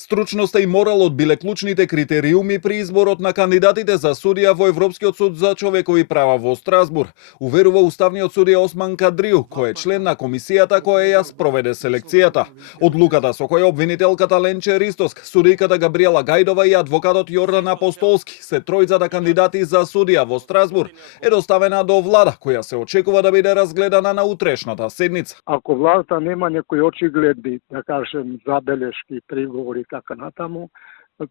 Стручноста и моралот биле клучните критериуми при изборот на кандидатите за судија во Европскиот суд за човекови права во Страсбур, уверува уставниот судија Осман Кадриу, кој е член на комисијата која ја спроведе селекцијата. Одлуката со која обвинителката Ленче Ристоск, судијката Габриела Гајдова и адвокатот Јордан Апостолски се тројцата кандидати за судија во Страсбур е доставена до влада, која се очекува да биде разгледана на утрешната седница. Ако владата нема некои очигледни, да кажем, забелешки, приговори така натаму,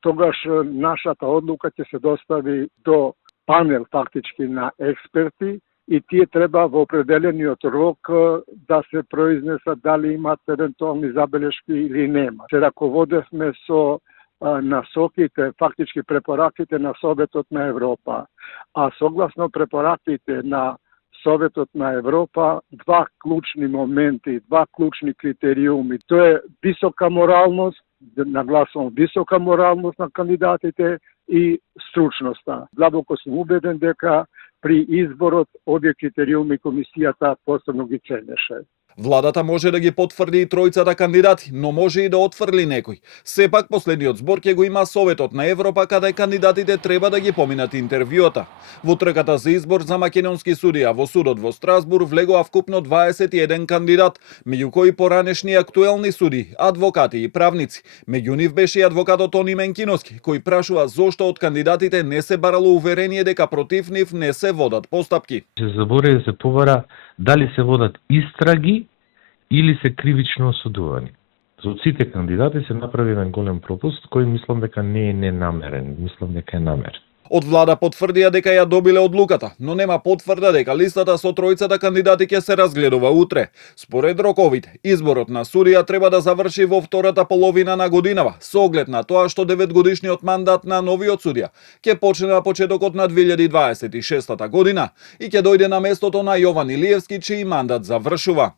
тогаш нашата одлука ќе се достави до панел фактички на експерти и тие треба во определениот рок да се произнесат дали имат евентуални забелешки или нема. Се раководевме со насоките, фактички препораките на Советот на Европа, а согласно препораките на Советот на Европа, два клучни моменти, два клучни критериуми. Тоа е висока моралност, нагласувам висока моралност на кандидатите и стручноста. Длабоко сум убеден дека при изборот овие критериуми комисијата посебно ги ценеше. Владата може да ги потврди и тројцата кандидати, но може и да отфрли некој. Сепак последниот збор ќе го има Советот на Европа, каде кандидатите треба да ги поминат интервјуата. Во трката за избор за македонски судија во судот во Страсбур влегоа вкупно 21 кандидат, меѓу кои поранешни актуелни суди, адвокати и правници. Меѓу нив беше и адвокатот Тони Менкиновски, кој прашува зошто од кандидатите не се барало уверение дека против нив не се водат постапки. Се заборави да се побара дали се водат истраги или се кривично осудувани. За сите кандидати се направи еден голем пропуст кој мислам дека не е ненамерен, мислам дека е намерен. Од влада потврдија дека ја добиле одлуката, но нема потврда дека листата со тројцата кандидати ќе се разгледува утре. Според роковите, изборот на судија треба да заврши во втората половина на годинава, со оглед на тоа што 9-годишниот мандат на новиот судија ќе почне на почетокот на 2026 година и ќе дојде на местото на Јован Илиевски, чиј мандат завршува.